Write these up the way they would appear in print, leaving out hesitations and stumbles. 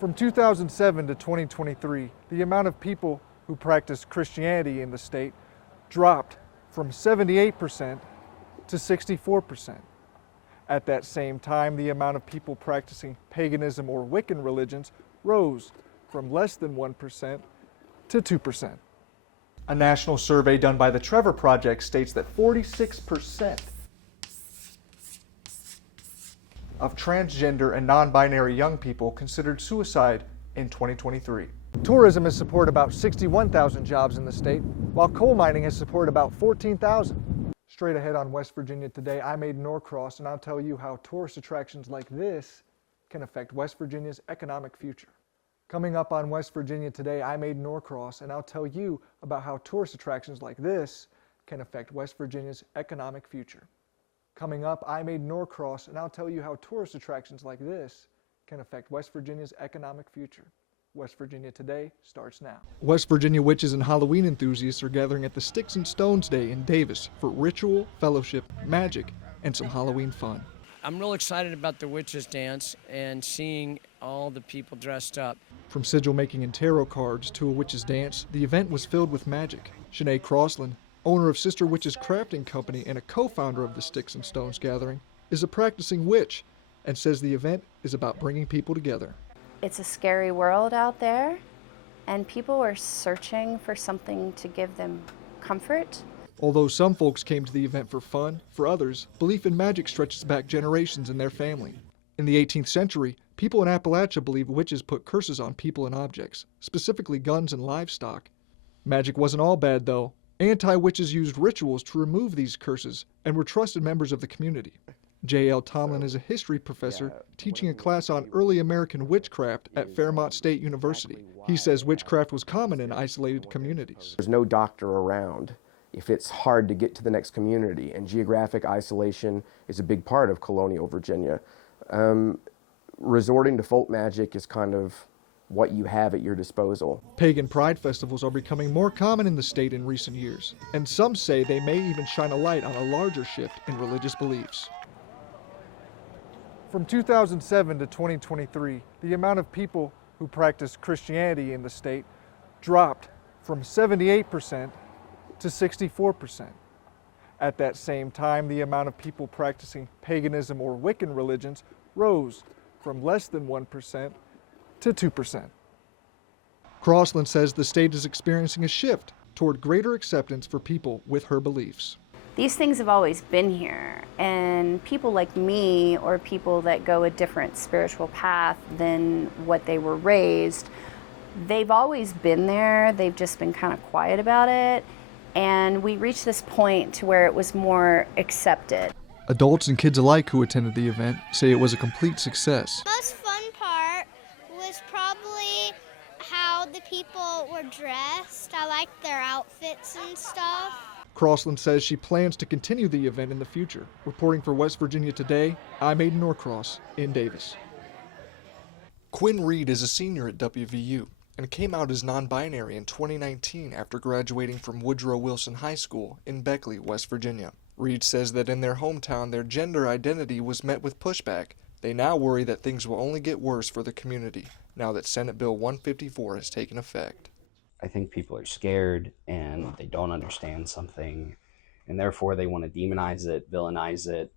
From 2007 to 2023, the amount of people who practice Christianity in the state dropped from 78% to 64%. At that same time, the amount of people practicing paganism or Wiccan religions rose from less than 1% to 2%. A national survey done by the Trevor Project states that 46% of transgender and non-binary young people considered suicide in 2023. Tourism has supported about 61,000 jobs in the state, while coal mining has supported about 14,000. Straight ahead on West Virginia Today, I'm Ayden Norcross, and I'll tell you how tourist attractions like this can affect West Virginia's economic future. Coming up on West Virginia Today, I'm Ayden Norcross, and I'll tell you about how tourist attractions like this can affect West Virginia's economic future. Coming up, I'm Ayden Norcross, and I'll tell you how tourist attractions like this can affect West Virginia's economic future. West Virginia Today starts now. West Virginia witches and Halloween enthusiasts are gathering at the Sticks and Stones Day in Davis for ritual, fellowship, magic, and some Halloween fun. I'm real excited about the witches dance and seeing all the people dressed up. From sigil making and tarot cards to a witches dance, the event was filled with magic. Shanae Crossland, owner of Sister Witches Crafting Company and a co-founder of the Sticks and Stones gathering, is a practicing witch and says the event is about bringing people together. It's a scary world out there, and people are searching for something to give them comfort. Although some folks came to the event for fun, for others, belief in magic stretches back generations in their family. In the 18th century, people in Appalachia believed witches put curses on people and objects, specifically guns and livestock. Magic wasn't all bad, though. Anti-witches used rituals to remove these curses and were trusted members of the community. J.L. Tomlin is a history professor teaching a class on early American witchcraft at Fairmont State University. He says witchcraft was common in isolated communities. There's no doctor around if it's hard to get to the next community, and geographic isolation is a big part of colonial Virginia. Resorting to folk magic is kind of what you have at your disposal. Pagan pride festivals are becoming more common in the state in recent years, and some say they may even shine a light on a larger shift in religious beliefs. From 2007 to 2023, the amount of people who practice Christianity in the state dropped from 78% to 64%. At that same time, the amount of people practicing paganism or Wiccan religions rose from less than 1% to 2%. Crossland says the state is experiencing a shift toward greater acceptance for people with her beliefs. These things have always been here, and people like me or people that go a different spiritual path than what they were raised, they've always been there. They've just been kind of quiet about it, and we reached this point to where it was more accepted. Adults and kids alike who attended the event say it was a complete success. Most fun part was probably how the people were dressed. I liked their outfits and stuff. Crossland says she plans to continue the event in the future. Reporting for West Virginia Today, I'm Ayden Norcross in Davis. Quinn Reed is a senior at WVU and came out as non-binary in 2019 after graduating from Woodrow Wilson High School in Beckley, West Virginia. Reed says that in their hometown, their gender identity was met with pushback. They now worry that things will only get worse for the community now that Senate Bill 154 has taken effect. I think people are scared and they don't understand something, and therefore they want to demonize it, villainize it,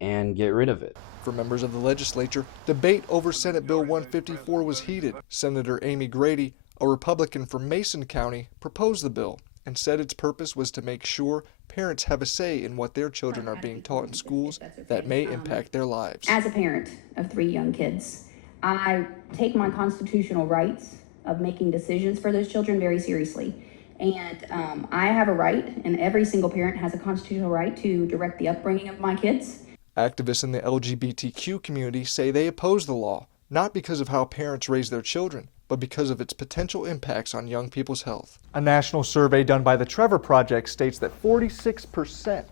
and get rid of it. For members of the legislature, debate over Senate Bill 154 was heated. Senator Amy Grady, a Republican from Mason County, proposed the bill and said its purpose was to make sure parents have a say in what their children are being taught in schools that may impact their lives. As a parent of 3 young kids, I take my constitutional rights of making decisions for those children very seriously. And I have a right, and every single parent has a constitutional right to direct the upbringing of my kids. Activists in the LGBTQ community say they oppose the law, not because of how parents raise their children, but because of its potential impacts on young people's health. A national survey done by the Trevor Project states that 46%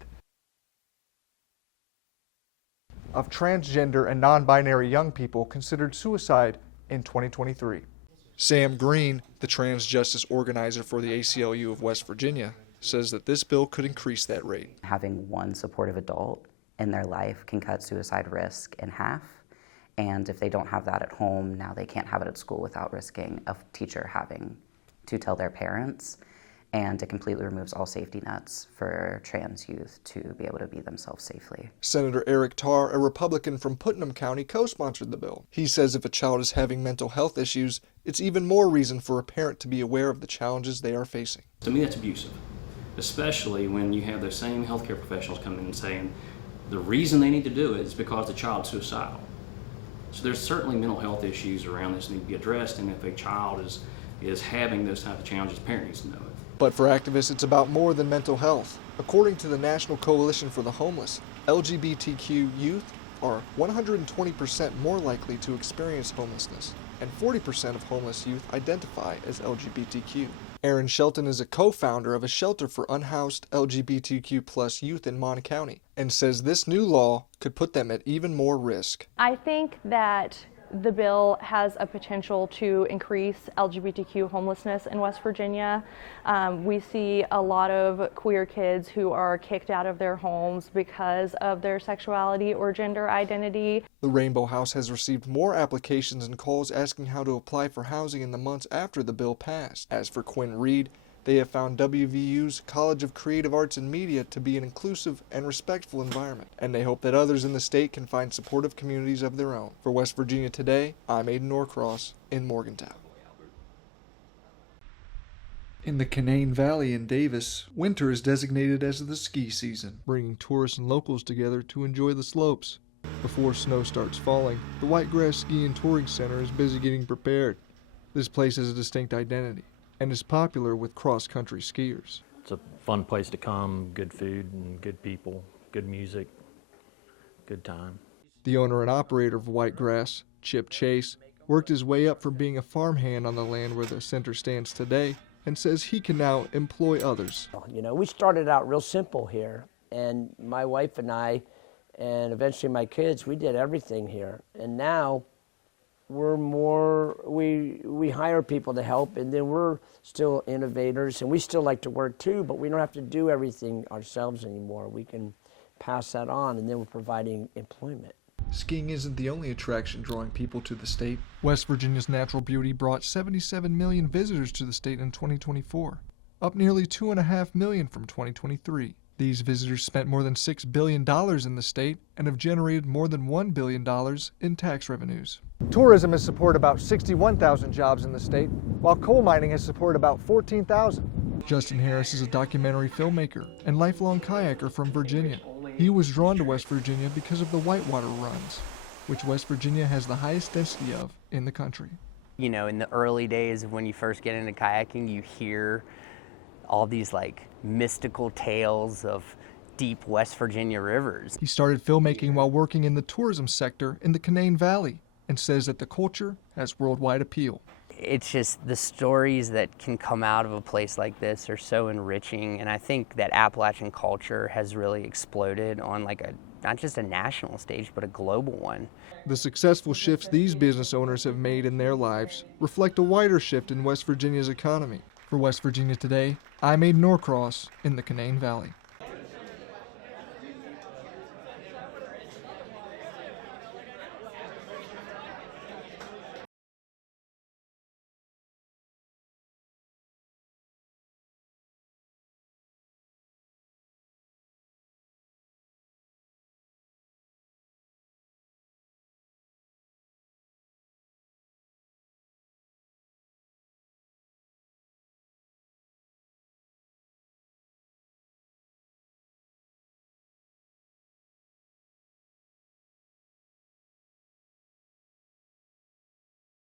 of transgender and non-binary young people considered suicide in 2023. Sam Green, the trans justice organizer for the ACLU of West Virginia, says that this bill could increase that rate. Having one supportive adult in their life can cut suicide risk in half, And if they don't have that at home, now they can't have it at school without risking a teacher having to tell their parents. And it completely removes all safety nets for trans youth to be able to be themselves safely. Senator Eric Tarr, a Republican from Putnam County, co-sponsored the bill. He says if a child is having mental health issues, it's even more reason for a parent to be aware of the challenges they are facing. To me, that's abusive, especially when you have those same healthcare professionals coming in and saying the reason they need to do it is because the child's suicidal. So there's certainly mental health issues around this that need to be addressed, and if a child is having those type of challenges, the parent needs to know it. But for activists, it's about more than mental health. According to the National Coalition for the Homeless, LGBTQ youth are 120% more likely to experience homelessness, and 40% of homeless youth identify as LGBTQ. Aaron Shelton is a co-founder of a shelter for unhoused LGBTQ+ youth in Mon County and says this new law could put them at even more risk. I think that the bill has a potential to increase LGBTQ homelessness in West Virginia. We see a lot of queer kids who are kicked out of their homes because of their sexuality or gender identity. The Rainbow House has received more applications and calls asking how to apply for housing in the months after the bill passed. As for Quinn Reed, they have found WVU's College of Creative Arts and Media to be an inclusive and respectful environment, and they hope that others in the state can find supportive communities of their own. For West Virginia Today, I'm Ayden Norcross in Morgantown. In the Canaan Valley in Davis, winter is designated as the ski season, bringing tourists and locals together to enjoy the slopes. Before snow starts falling, the Whitegrass Ski and Touring Center is busy getting prepared. This place has a distinct identity and is popular with cross-country skiers. It's a fun place to come, good food and good people, good music, good time. The owner and operator of Whitegrass, Chip Chase, worked his way up from being a farmhand on the land where the center stands today and says he can now employ others. You know, we started out real simple here, and my wife and I, and eventually my kids, we did everything here. And now we hire people to help, and then we're still innovators, and we still like to work too, but we don't have to do everything ourselves anymore. We can pass that on, and then we're providing employment. Skiing isn't the only attraction drawing people to the state. West Virginia's natural beauty brought 77 million visitors to the state in 2024, up nearly 2.5 million from 2023. These visitors spent more than $6 billion in the state and have generated more than $1 billion in tax revenues. Tourism has supported about 61,000 jobs in the state, while coal mining has supported about 14,000. Justin Harris is a documentary filmmaker and lifelong kayaker from Virginia. He was drawn to West Virginia because of the whitewater runs, which West Virginia has the highest density of in the country. You know, in the early days of when you first get into kayaking, you hear all these like mystical tales of deep West Virginia rivers. He started filmmaking while working in the tourism sector in the Canaan Valley and says that the culture has worldwide appeal. It's just the stories that can come out of a place like this are so enriching, and I think that Appalachian culture has really exploded on like not just a national stage, but a global one. The successful shifts these business owners have made in their lives reflect a wider shift in West Virginia's economy. For West Virginia Today, I'm Ayden Norcross in the Canaan Valley.